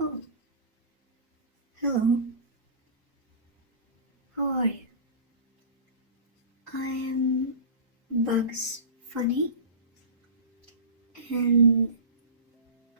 Oh, hello. How are you? I am Bugs Funny, and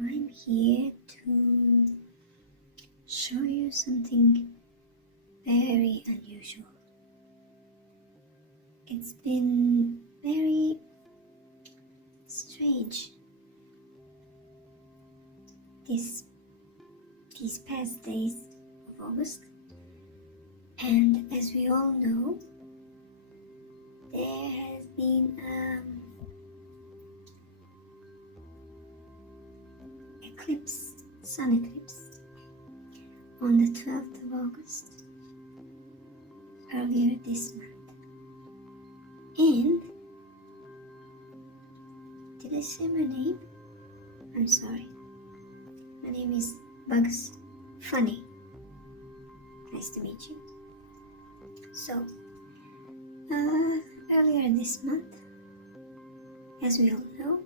I'm here to show you something very unusual. It's been very strange this these past days of August, and as we all know, there has been sun eclipse on the 12th of August earlier this month. And did I say my name? I'm sorry. My name is Bugs Funny. Nice to meet you. So, earlier this month, as we all know,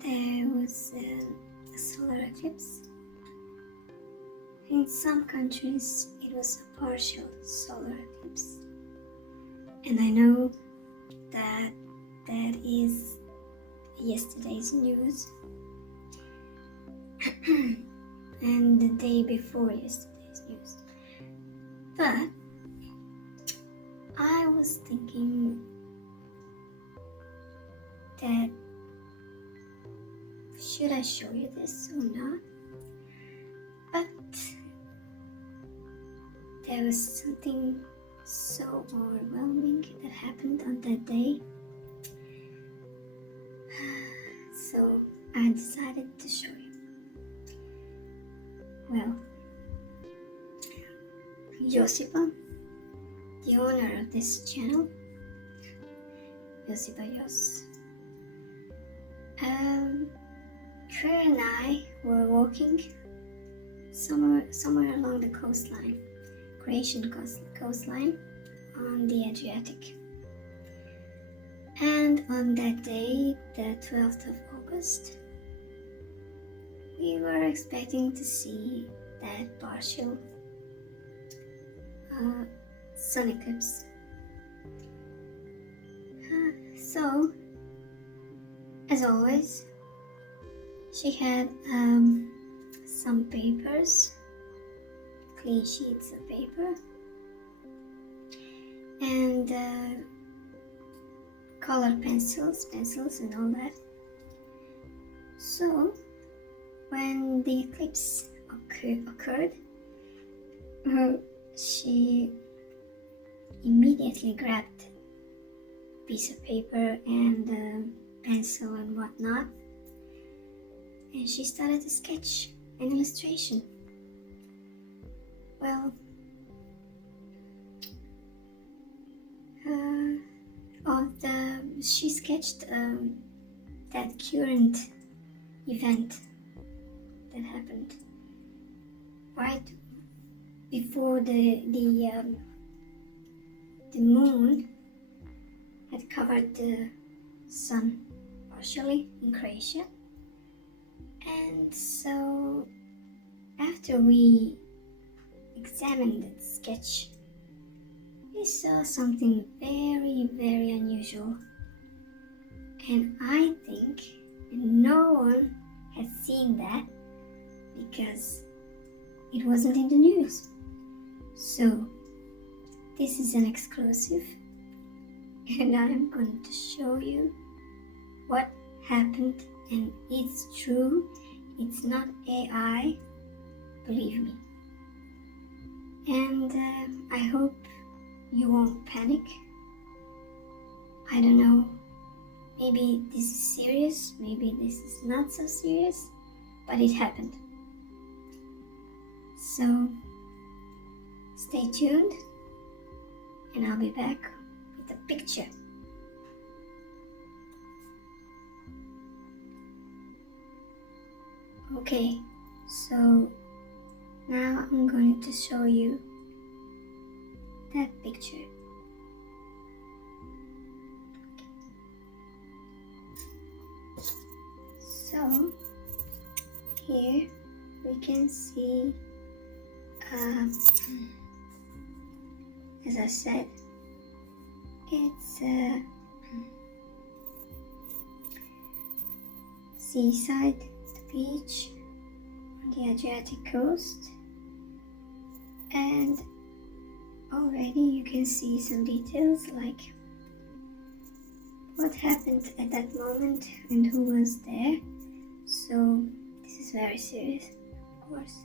there was a solar eclipse. In some countries, it was a partial solar eclipse. And I know that is yesterday's news and the day before yesterday's news. But I was thinking that should I show you this or not? But there was something so overwhelming that happened on that day. So I decided to show you. Well, Josipa, the owner of this channel, Josipa Jos, her and I were walking somewhere along the coastline, Croatian coastline on the Adriatic. And on that day, the 12th of August, we were expecting to see that partial sun eclipse. So, as always, she had some papers, clean sheets of paper, and colored pencils and all that. So, when the eclipse occurred, she immediately grabbed a piece of paper and pencil and whatnot, and she started to sketch an illustration. Well, she sketched that current event that happened right before the moon had covered the sun partially in Croatia. And so after we examined that sketch, we saw something very, very unusual. And I think no one has seen that because it wasn't in the news. So this is an exclusive, and I'm going to show you what happened, and it's true, it's not AI, believe me. And I hope you won't panic. I don't know, maybe this is serious, maybe this is not so serious, but it happened. So stay tuned, and I'll be back with a picture. Okay, so now I'm going to show you that picture. So here can see, as I said, it's a seaside, the beach on the Adriatic coast, and already you can see some details like what happened at that moment and who was there. So this is very serious, of course.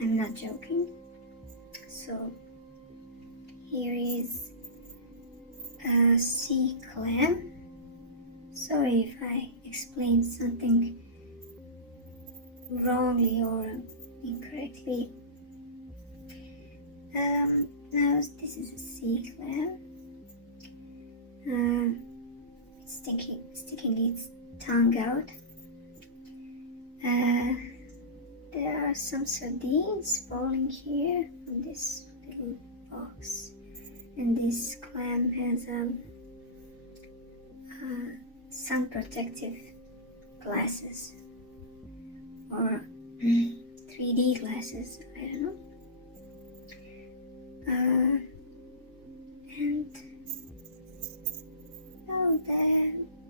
I'm not joking. So here is a sea clam. Sorry if I explained something wrongly or incorrectly. Now this is a sea clam. It's sticking its tongue out. There are some sardines falling here from this little box, and this clam has sun protective glasses or 3D glasses, I don't know. And oh,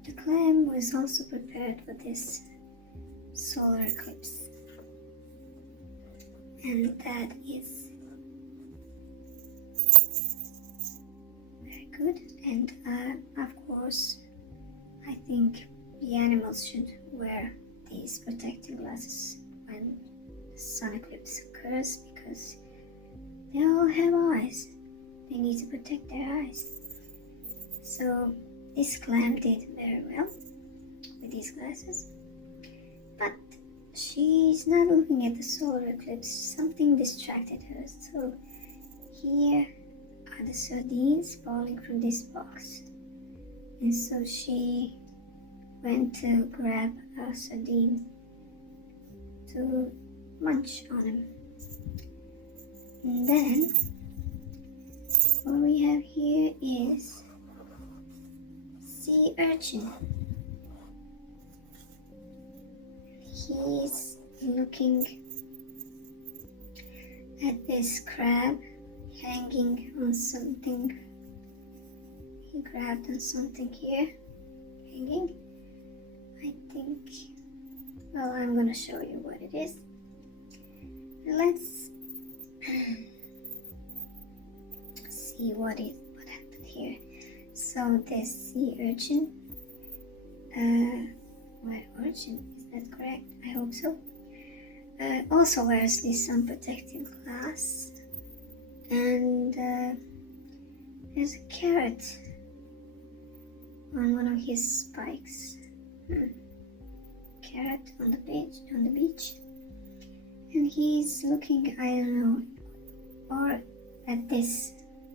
the clam was also prepared for this solar eclipse, and that is very good. And of course, I think the animals should wear these protective glasses when the sun eclipse occurs, because they all have eyes. They need to protect their eyes. So this clam did very well with these glasses, but she's not looking at the solar eclipse. Something distracted her. So here are the sardines falling from this box, and so she went to grab a sardine to munch on him. And then what we have here is sea urchin. He's looking at this crab hanging on something. He grabbed on something here, hanging. I think, well, I'm gonna show you what it is. Let's see what happened here. So this sea urchin, urchin, is that correct? I hope so. Also wears this sun protective glass, and there's a carrot on one of his spikes. Carrot on the beach, and he's looking, I don't know, or at this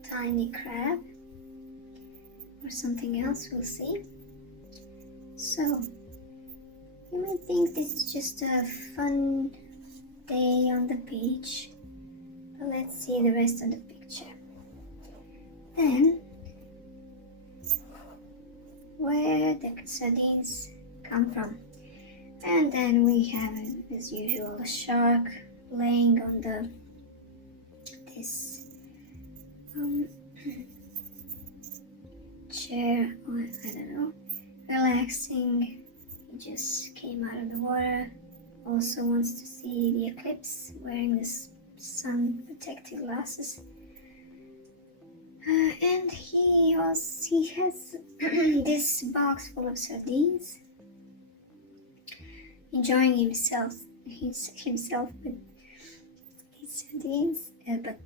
tiny crab or something else, we'll see. So you might think this is just a fun day on the beach, but let's see the rest of the picture. Then where the sardines come from, and then we have, as usual, a shark laying on this chair, or I don't know, relaxing. He just came out of the water. Also wants to see the eclipse, wearing this sun protective glasses. And he has this box full of sardines, enjoying himself with these sardines, but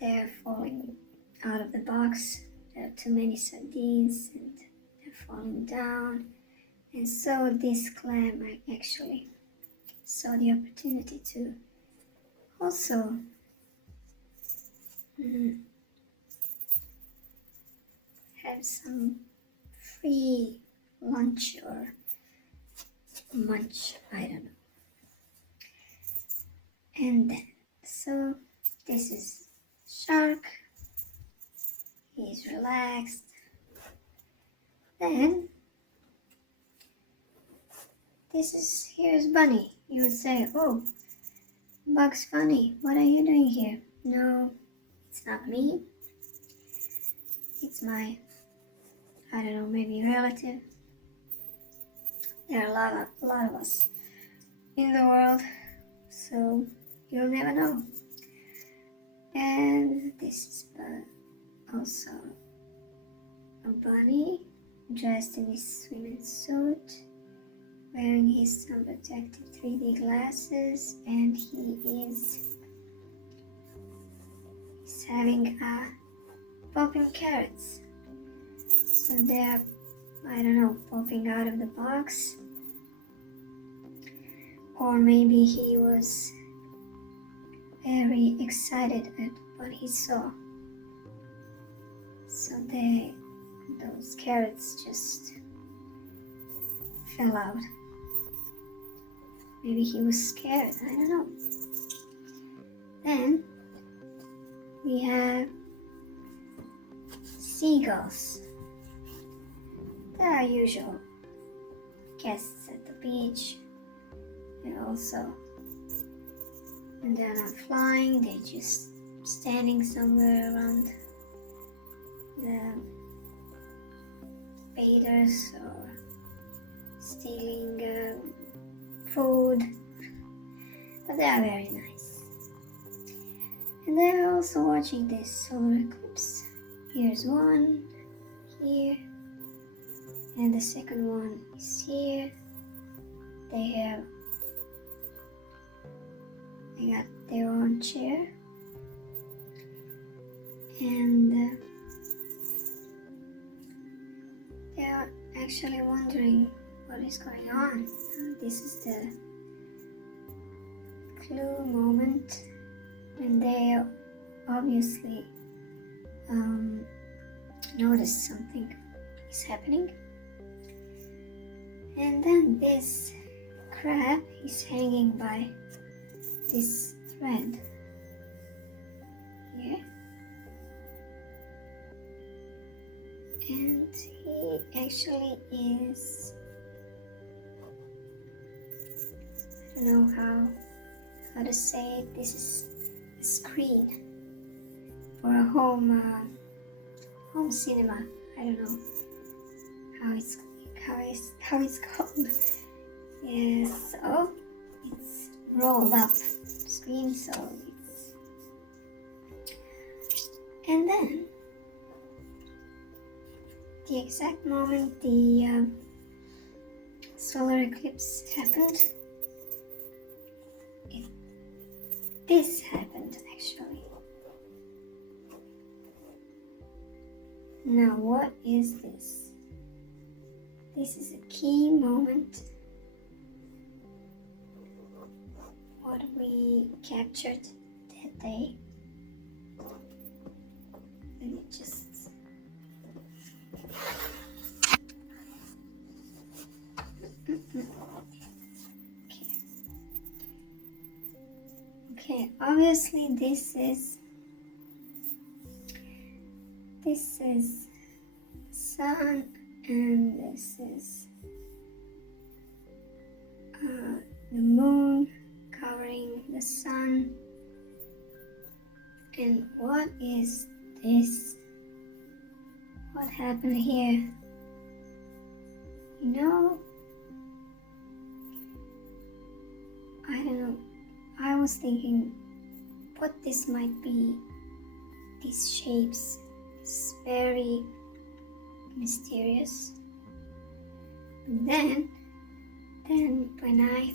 they're falling out of the box. There are too many sardines and they're falling down. And so this clam actually saw the opportunity to also have some free lunch or munch, I don't know. And then, so this is shark. He's relaxed. Then here's bunny. You would say, oh, Bugs Bunny, what are you doing here? No, it's not me. It's my, I don't know, maybe relative. There are a lot of us in the world, so you'll never know. And this is also a bunny dressed in his swimming suit, wearing his sun protective 3D glasses, and he's having popping carrots. So they're, I don't know, popping out of the box. Or maybe he was very excited at what he saw. So those carrots just fell out. Maybe he was scared, I don't know. Then we have seagulls. There are usual guests at the beach. They're also, when they're not flying, they're just standing somewhere around the baiters or stealing food, but they are very nice. And they're also watching this solar eclipse. Here's one, here, and the second one is here. They got their own chair, and they are actually wondering what is going on. This is the clue moment, and they obviously notice something is happening. And then this crab is hanging by this thread here, and he actually is, I don't know how to say it. This is a screen for a home cinema. I don't know how it's called. Yes, so it's rolled up screen, so it's, and then the exact moment the solar eclipse happened, this happened actually. Now what is this? This is a key moment. What we captured that day. Let me just okay, obviously this is sun, and this is the moon covering the sun. And what is this? What happened here? You know, I don't know. I was thinking what this might be. These shapes, it's very mysterious. And then when I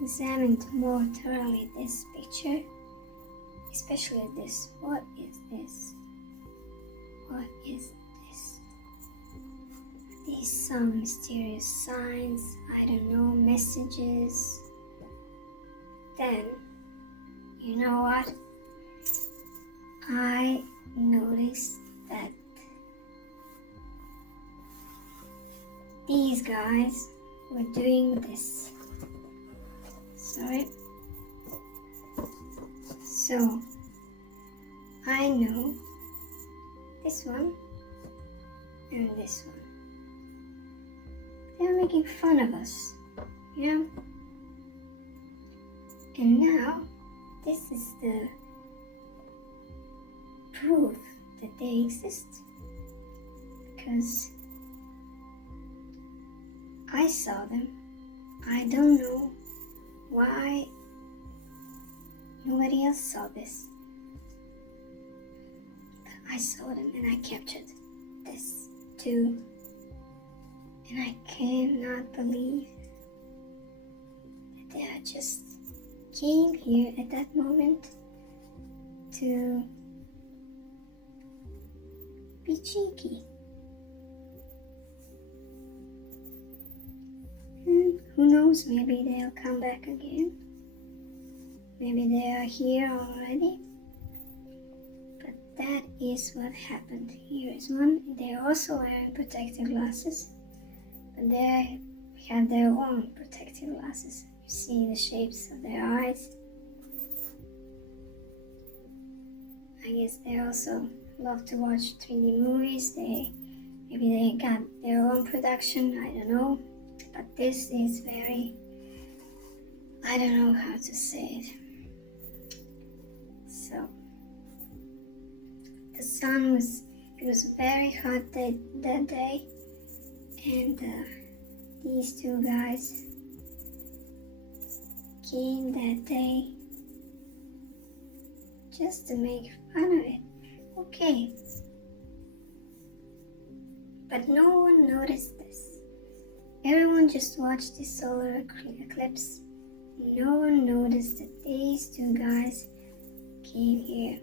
examined more thoroughly this picture, especially this, what is this? What is this? These some mysterious signs, I don't know, messages. Then, you know what? I noticed that these guys were doing this. Sorry. So, I know this one and this one. They're making fun of us, you know? And now this is the proof that they exist, because I saw them. I don't know why nobody else saw this. But I saw them and I captured this too. And I cannot believe that they just came here at that moment to be cheeky. And who knows, maybe they'll come back again. Maybe they are here already. But that is what happened. Here is one. They're also wearing protective glasses. But they have their own protective glasses. You see the shapes of their eyes. I guess they also love to watch 3D movies. Maybe they got their own production, I don't know. But this is very, I don't know how to say it. So, the sun it was very hot that day. And these two guys came that day just to make fun of it. Okay. But no one noticed this. Everyone just watched the solar eclipse. No one noticed that these two guys came here.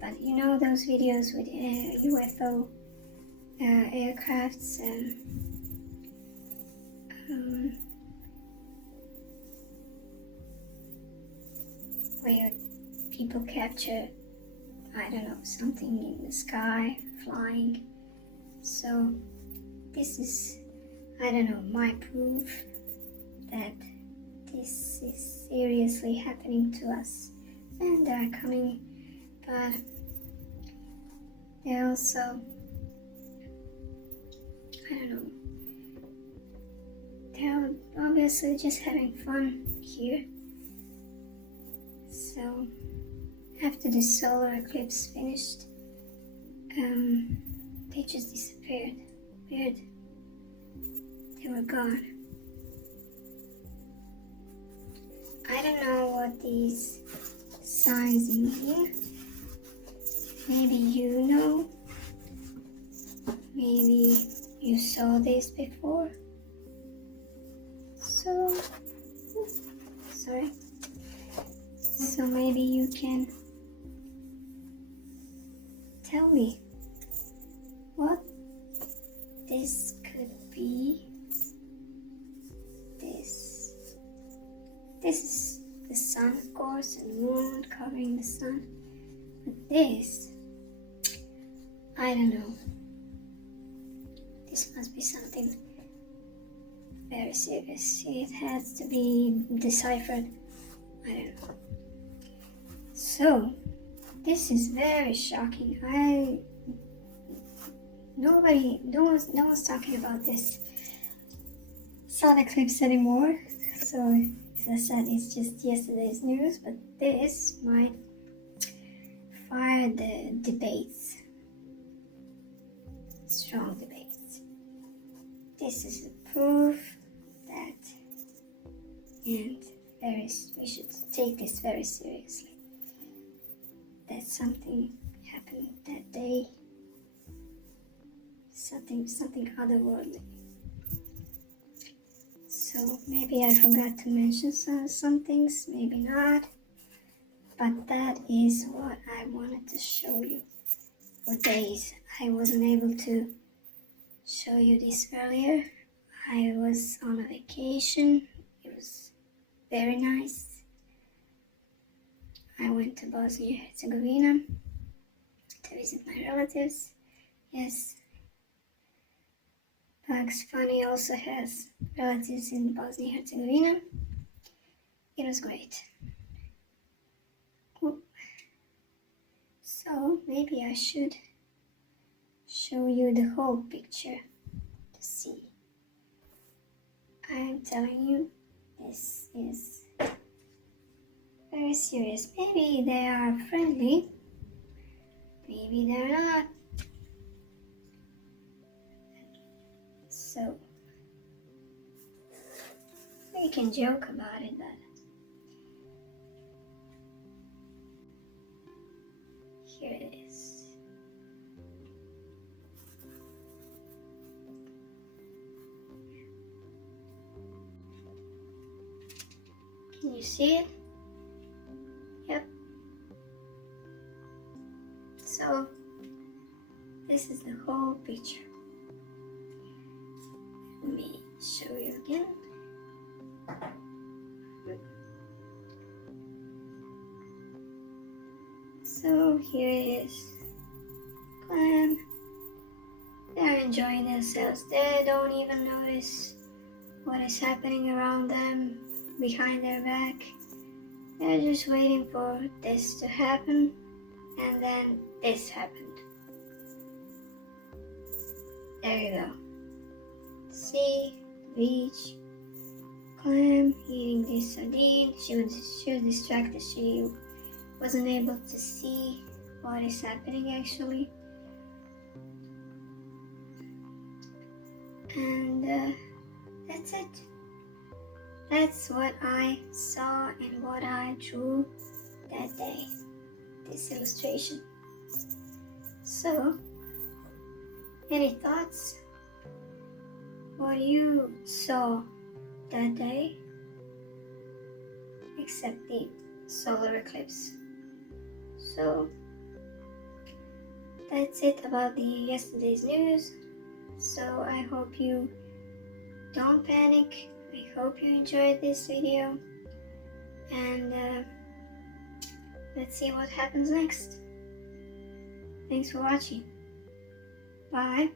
But you know those videos with UFO aircrafts where people capture, I don't know, something in the sky flying. So this is, I don't know, my proof that this is seriously happening to us. And they're coming, but they're also, I don't know, they're obviously just having fun here. So after the solar eclipse finished, they just disappeared. Weird. They were gone. I don't know what these signs mean. Maybe you know. Maybe you saw this before. So maybe you can tell me what this could be. This is the sun, of course, and moon covering the sun. But this, I don't know. This must be something very serious. It has to be deciphered. I don't know. So, this is very shocking. No one's talking about this sun eclipse anymore. So, as I said, it's just yesterday's news, but this might fire the debates. Strong debates. This is a proof that, and we should take this very seriously. That something happened that day. Something otherworldly. So maybe I forgot to mention some things, maybe not. But that is what I wanted to show you. For days I wasn't able to show you this earlier. I was on a vacation. It was very nice. I went to Bosnia-Herzegovina to visit my relatives. Yes, Bugs Funny also has relatives in Bosnia-Herzegovina. It was great. So maybe I should show you the whole picture to see. I'm telling you, this is very serious. Maybe they are friendly, maybe they're not. So we can joke about it, but here it is. Can you see it? Yep. So this is the whole picture. Let me show you again. So here it is. Clam. They're enjoying themselves. They don't even notice what is happening around them, behind their back. They're just waiting for this to happen, and then this happened. There you go. See, beach, clam eating this sardine. She was distracted. She wasn't able to see what is happening actually. And that's it. That's what I saw and what I drew that day, this illustration. So, any thoughts? What you saw that day, except the solar eclipse. So, that's it about the yesterday's news. So I hope you don't panic. I hope you enjoyed this video, and let's see what happens next. Thanks for watching. Bye.